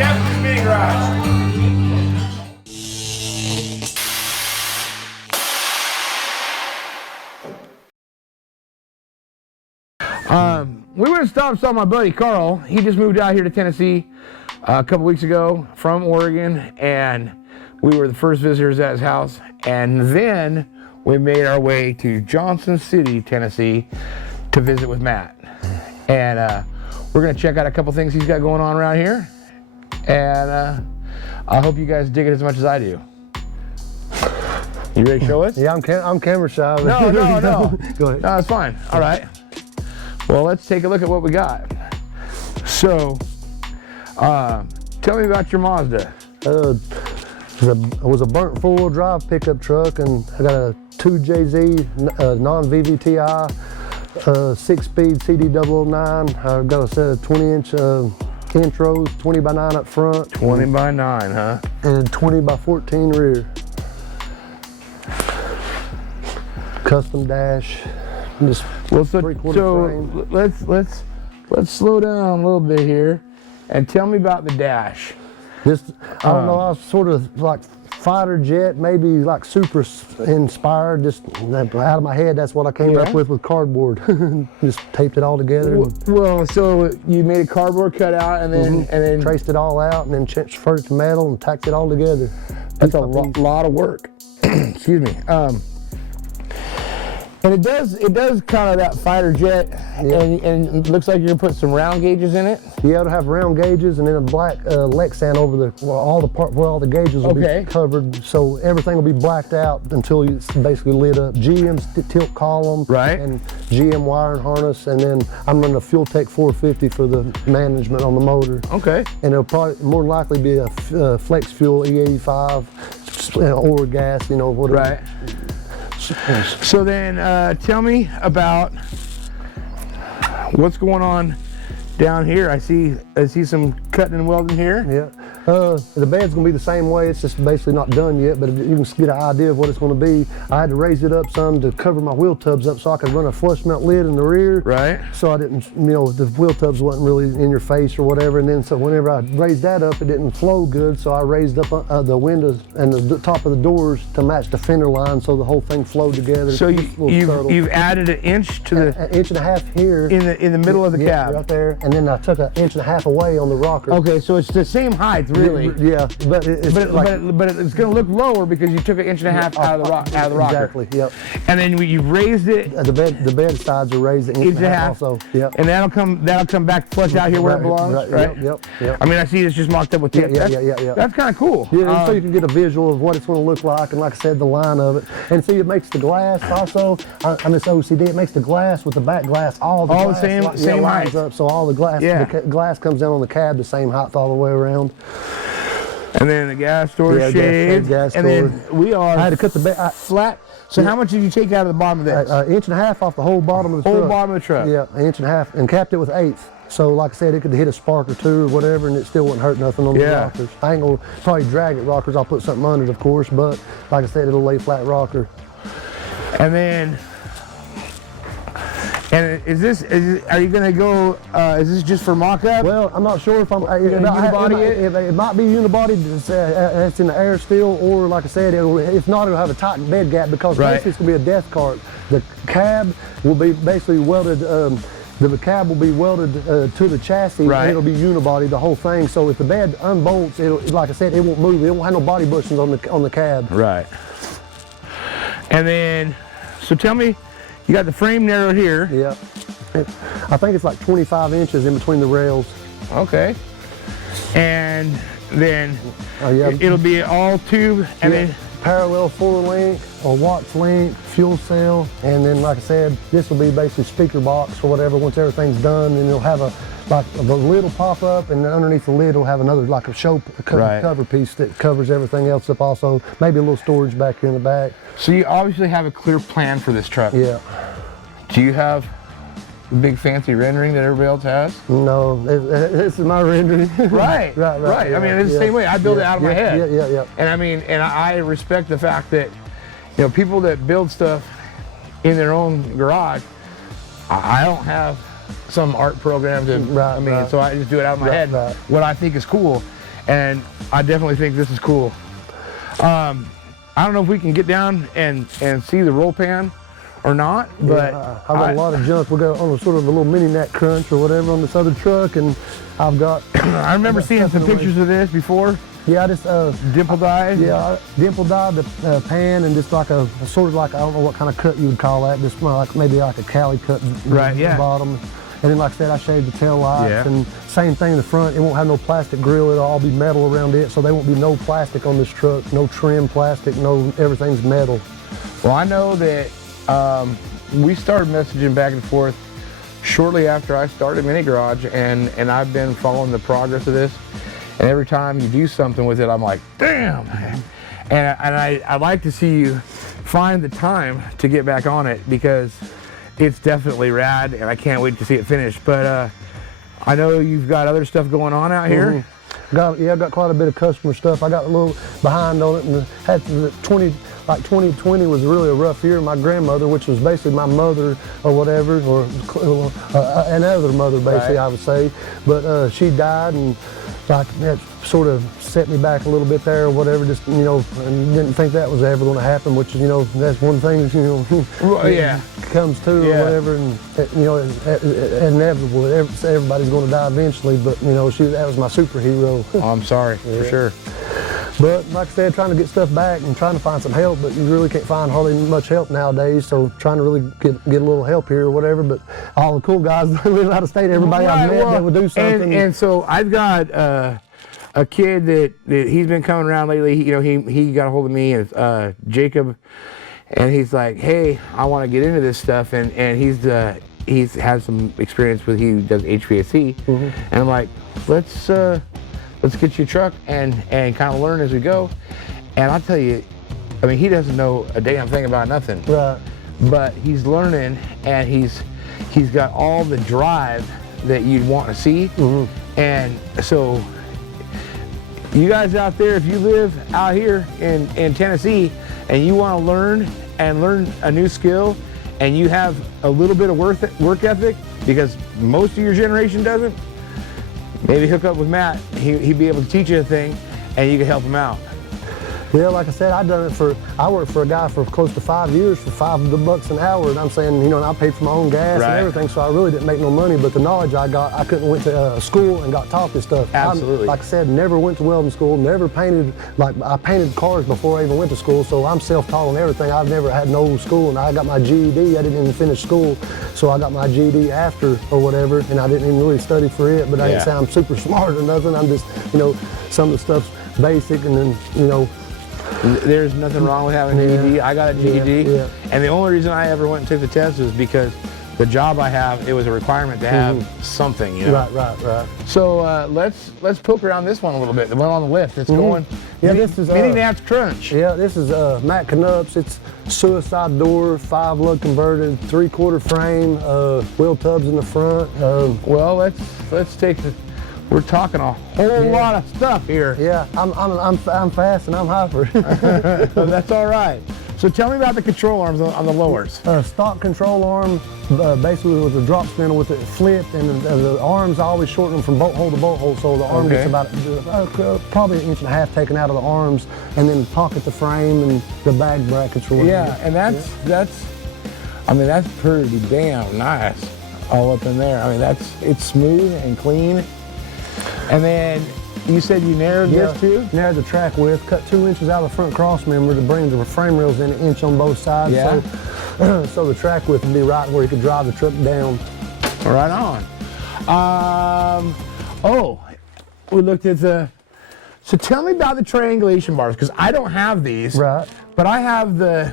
Japanese mini garage. We went and stopped and saw my buddy Carl. He just moved out here to Tennessee a couple weeks ago from Oregon, and we were the first visitors at his house. And then we made our way to Johnson City, Tennessee to visit with Matt. And we're gonna check out a couple things he's got going on around here. And I hope you guys dig it as much as I do. You ready to show us? Yeah, I'm camera shy. No. Go ahead. No, it's fine. All right. Well, let's take a look at what we got. So, tell me about your Mazda. It was a burnt four-wheel drive pickup truck, and I got a 2JZ non-VVTi, 6-speed CD009. I've got a set of 20-inch intros, 20x9 up front. 20x9, huh? And 20x14 rear. Custom dash. Just Well, so let's slow down a little bit here, and tell me about the dash. This, I don't know, I was sort of like fighter jet, maybe like super inspired, just out of my head, that's what I came up with cardboard. Just taped it all together. Well, so you made a cardboard cutout and then traced it all out and then transferred it to metal and tacked it all together. That's a lot of work. Excuse me. And it does kind of that fighter jet, and it looks like you're gonna put some round gauges in it. Yeah, it'll have round gauges and then a black Lexan over all the part where all the gauges will be covered, so everything will be blacked out until it's basically lit up. GM's tilt column, and GM wire and harness, and then I'm running a Fuel Tech 450 for the management on the motor. Okay. And it'll probably more than likely be a flex fuel E85 or gas, you know, whatever. Right. So then tell me about what's going on down here. I see some cutting and welding here. Yeah. The bed's gonna be the same way. It's just basically not done yet, but you can get an idea of what it's gonna be. I had to raise it up some to cover my wheel tubs up so I could run a flush mount lid in the rear. Right. So I didn't, you know, the wheel tubs wasn't really in your face or whatever. And then so whenever I raised that up, it didn't flow good. So I raised up the windows and the top of the doors to match the fender line, so the whole thing flowed together. So you've added an inch to an inch and a half here in the middle of the cab. Right there, and then I took an inch and a half away on the rocker. Okay, so it's the same height, really. Yeah, but it's going to look lower because you took an inch and a half out of the rocker. Exactly. Yep. And then you raised it. The bed sides are raised an inch and a half also. Yep. And that'll come back flush out here where it belongs, right? Yep. I mean, I see it's just marked up with tape. Yeah. That's kind of cool. Yeah, so you can get a visual of what it's going to look like, and like I said, the line of it. And see, it makes the glass also. I'm this OCD. It makes the glass with the back glass all the same lines height. up, so all the glass the glass comes down on the cab the same height all the way around. And then the gas door shades. And then I had to cut the bed flat. So how much did you take out of the bottom of this? An inch and a half off the whole bottom of the truck. Whole bottom of the truck. Yeah, an inch and a half, and capped it with 1/8. So like I said, it could hit a spark or two or whatever, and it still wouldn't hurt nothing on the rockers. I ain't gonna probably drag it rockers. I'll put something under it, of course, but like I said, it'll lay flat rocker. And then. And are you going to go, is this just for mock-up? Well, I'm not sure if I'm going to unibody it. It might be unibody, it's in the air still, or like I said, if not, it'll have a tight bed gap because basically it's going to be a death cart. The cab will be basically welded, the cab will be welded to the chassis, and it'll be unibody, the whole thing. So if the bed unbolts, like I said, it won't move. It won't have no body bushings on the cab. Right. And then, so tell me, you got the frame narrowed here. Yeah. I think it's like 25 inches in between the rails. Okay. And then it'll be all tube and then parallel 4-link or Watts link, fuel cell, and then like I said, this will be basically speaker box or whatever once everything's done, and it'll have the lid will pop up, and then underneath the lid will have another like a show cover piece that covers everything else up also. Maybe a little storage back here in the back. So you obviously have a clear plan for this truck. Yeah. Do you have a big fancy rendering that everybody else has? No, this is my rendering. Right. I mean, it's the same way. I build it out of my head. Yeah. And I mean, and I respect the fact that, you know, people that build stuff in their own garage, I don't have some art program to, so I just do it out of my head, what I think is cool. and I definitely think this is cool. I don't know if we can get down and see the roll pan or not, but I've got a lot of junk. We got on a sort of a little mini Nat Crunch or whatever on this other truck, and I've got. I remember seeing some pictures of this before. Yeah, I just dimple dyed. Yeah, dimple dyed the pan, and just like a sort of like, I don't know what kind of cut you would call that, just like maybe like a Cali cut. Right. Yeah. Bottom, and then like I said, I shaved the tail lights, Yeah. and same thing in the front. It won't have no plastic grill. It'll all be metal around it, so there won't be no plastic on this truck. No trim plastic. No, everything's metal. Well, I know that we started messaging back and forth shortly after I started Mini Garage, and I've been following the progress of this. And every time you do something with it, I'm like, damn. And I'd like to see you find the time to get back on it, because it's definitely rad, and I can't wait to see it finished. But I know you've got other stuff going on out here. I've got quite a bit of customer stuff. I got a little behind on it, and had the 2020 was really a rough year. My grandmother, which was basically my mother or whatever, or another mother basically, right. I would say, but she died, and like that sort of set me back a little bit there or whatever. Just and didn't think that was ever going to happen. Which is that's one thing Yeah. comes to or whatever, and it's inevitable. Everybody's going to die eventually, but that was my superhero. Oh, I'm sorry, for sure. But like I said, trying to get stuff back and trying to find some help, but you really can't find hardly much help nowadays. So trying to really get a little help here or whatever. But all the cool guys live out of state. Everybody I've met that would do something. And so I've got a kid that he's been coming around lately. He got a hold of me, and Jacob, and he's like, hey, I want to get into this stuff, and he's had some experience with, he does HVAC, and I'm like, let's get you a truck and kind of learn as we go. And I'll tell you, I mean, he doesn't know a damn thing about nothing. Right. But he's learning, and he's got all the drive that you'd want to see. And so you guys out there, if you live out here in Tennessee and you want to learn a new skill, and you have a little bit of work ethic, because most of your generation doesn't, maybe hook up with Matt. He'd be able to teach you a thing, and you can help him out. Yeah, like I said, I worked for a guy for close to 5 years for $5 an hour, and I'm saying, and I paid for my own gas and everything, so I really didn't make no money. But the knowledge I got, I couldn't went to school and got taught this stuff. Absolutely. Like I said, never went to welding school, never painted. Like I painted cars before I even went to school, so I'm self-taught on everything. I've never had no school, and I got my GED. I didn't even finish school, so I got my GED after or whatever, and I didn't even really study for it. But I didn't say I'm super smart or nothing. I'm just, some of the stuff's basic, and then, There's nothing wrong with having a GED. I got a GED, and the only reason I ever went and took the test was because the job I have, it was a requirement to have something, Right. So let's poke around this one a little bit. The one on the left, it's going. Yeah, this is Mini Nat's Crunch. Yeah, this is Matt Canups. It's suicide door, 5 lug converted, 3/4 frame, wheel tubs in the front. Well, let's take the. We're talking a whole lot of stuff here. Yeah, I'm fast and I'm hyper. That's all right. So tell me about the control arms on the lowers. Stock control arm, basically with a drop spindle with it flipped, and the arms I always shorten them from bolt hole to bolt hole, so the arm gets about probably 1.5 inches taken out of the arms, and then pocket the frame and the bag brackets. Yeah, and that's pretty damn nice all up in there. I mean, it's smooth and clean. And then you said you narrowed this too? Narrowed the track width, cut 2 inches out of the front cross member to bring the frame rails in 1 inch on both sides. Yeah. So the track width would be right where you could drive the truck down. Right on. We looked at so tell me about the triangulation bars, because I don't have these. Right. But I have the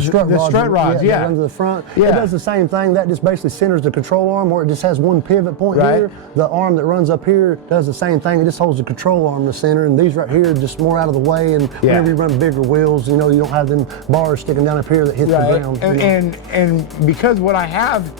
strut rods. Strut rods, That runs to the front. Yeah. It does the same thing. That just basically centers the control arm, where it just has one pivot point here. The arm that runs up here does the same thing. It just holds the control arm in the center, and these right here are just more out of the way. And whenever you run bigger wheels, you don't have them bars sticking down up here that hit the ground. And because what I have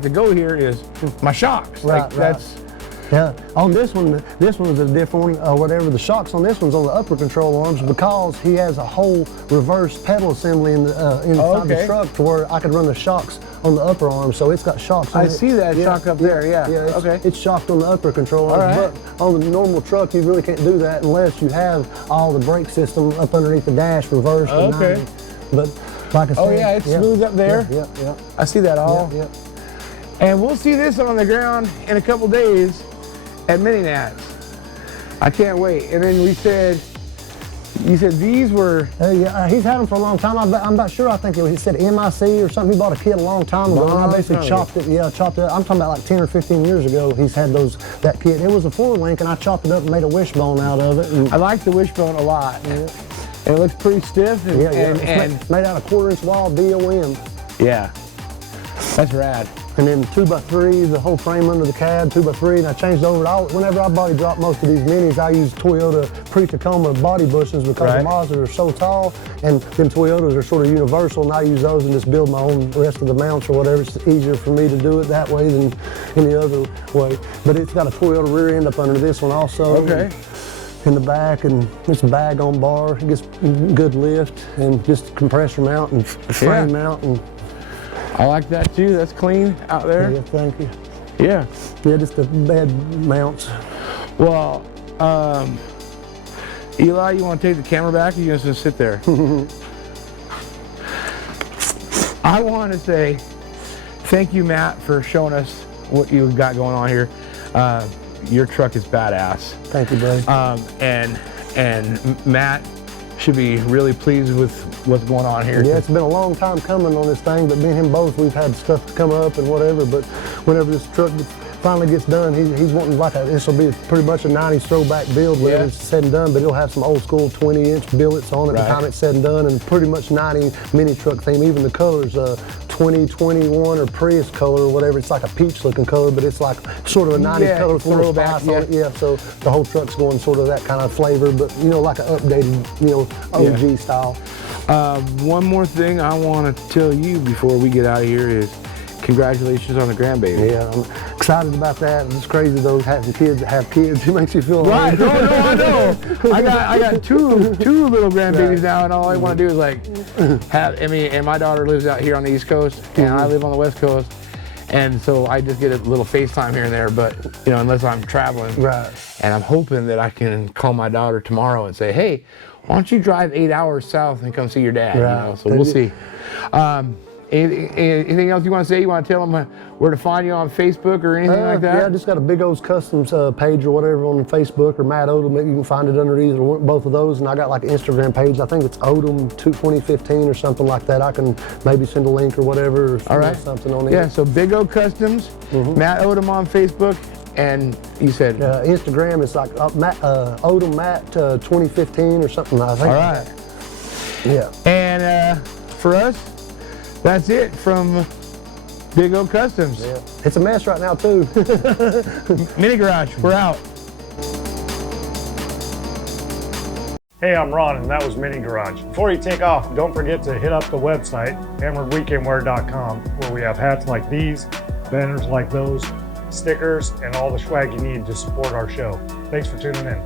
to go here is my shocks. Right. Yeah, on this one is a different one, whatever. The shocks on this one's on the upper control arms because he has a whole reverse pedal assembly inside the truck to where I could run the shocks on the upper arms. So it's got shocks on I see that shock up there, yeah. It's shocked on the upper control arms, but on the normal truck you really can't do that unless you have all the brake system up underneath the dash reversed. Okay. But like I said, yeah, it's smooth up there. Yeah. I see that all. Yeah. And we'll see this on the ground in a couple days at Mini Nats. I can't wait. And then you said these were... he's had them for a long time. I'm not sure. I think he said MIC or something. He bought a kit a long time ago. And I basically chopped it. Yeah, chopped it up. I'm talking about like 10 or 15 years ago. He's had that kit. It was a 4-link, and I chopped it up and made a wishbone out of it. And I like the wishbone a lot. Yeah. And it looks pretty stiff. And, it's made out of 1/4-inch wall DOM. Yeah, that's rad. And then 2x3, the whole frame under the cab, 2x3, and I changed over it. Whenever I body drop most of these minis, I use Toyota pre-Tacoma body bushings because the Mazdas are so tall, and them Toyotas are sort of universal, and I use those and just build my own rest of the mounts or whatever. It's easier for me to do it that way than any other way. But it's got a Toyota rear end up under this one also. Okay. In the back, and it's a bag on bar. It gets good lift, and just compressor mount and frame mount. And I like that too. That's clean out there. Yeah, thank you. Yeah. Yeah, just the bed mounts. Well, Eli, you want to take the camera back, or you just gonna sit there? I want to say thank you, Matt, for showing us what you've got going on here. Your truck is badass. Thank you, buddy. And Matt should be really pleased with what's going on here. Yeah, it's been a long time coming on this thing, but me and him both, we've had stuff to come up and whatever, but whenever this truck finally gets done, he's wanting this will be pretty much a 90s throwback build whenever it's said and done, but it'll have some old school 20-inch billets on it by the time it's said and done, and pretty much 90 mini truck theme. Even the colors, 2021 or Prius color or whatever, it's like a peach looking color, but it's like sort of a 90s color with a little spice on it. Yeah, so the whole truck's going sort of that kind of flavor, but like an updated, OG style. One more thing I want to tell you before we get out of here is congratulations on the grandbaby. Yeah, I'm excited about that. It's crazy though, having kids that have kids. It makes you feel right. No, I know. I got two little grandbabies now, and all I want to do is like and my daughter lives out here on the East Coast, and I live on the West Coast, and so I just get a little FaceTime here and there. But unless I'm traveling, and I'm hoping that I can call my daughter tomorrow and say, hey, why don't you drive 8 hours south and come see your dad? So we'll see. Anything else you want to say? You want to tell them where to find you on Facebook or anything like that? Yeah, I just got a Big O's Customs page or whatever on Facebook, or Matt Odom. Maybe you can find it under either one, both of those. And I got like an Instagram page. I think it's Odom 2015 or something like that. I can maybe send a link or whatever, or something on it. Yeah, so Big O Customs, Matt Odom on Facebook, and you said Instagram is like Odom Matt 2015 or something. I think. All right. Yeah. And for us, that's it from Big O Customs. Yeah. It's a mess right now too. Mini Garage, we're out. Hey, I'm Ron, and that was Mini Garage. Before you take off, don't forget to hit up the website, hammeredweekendwear.com, where we have hats like these, banners like those, stickers, and all the swag you need to support our show. Thanks for tuning in.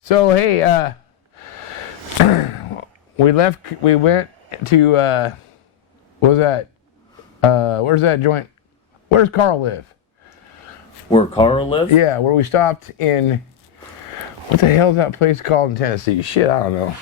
So, hey, we went to, what was that? Where's that joint? Where's Carl live? Where Carl lives? Yeah, where we stopped in, what the hell is that place called in Tennessee? Shit, I don't know.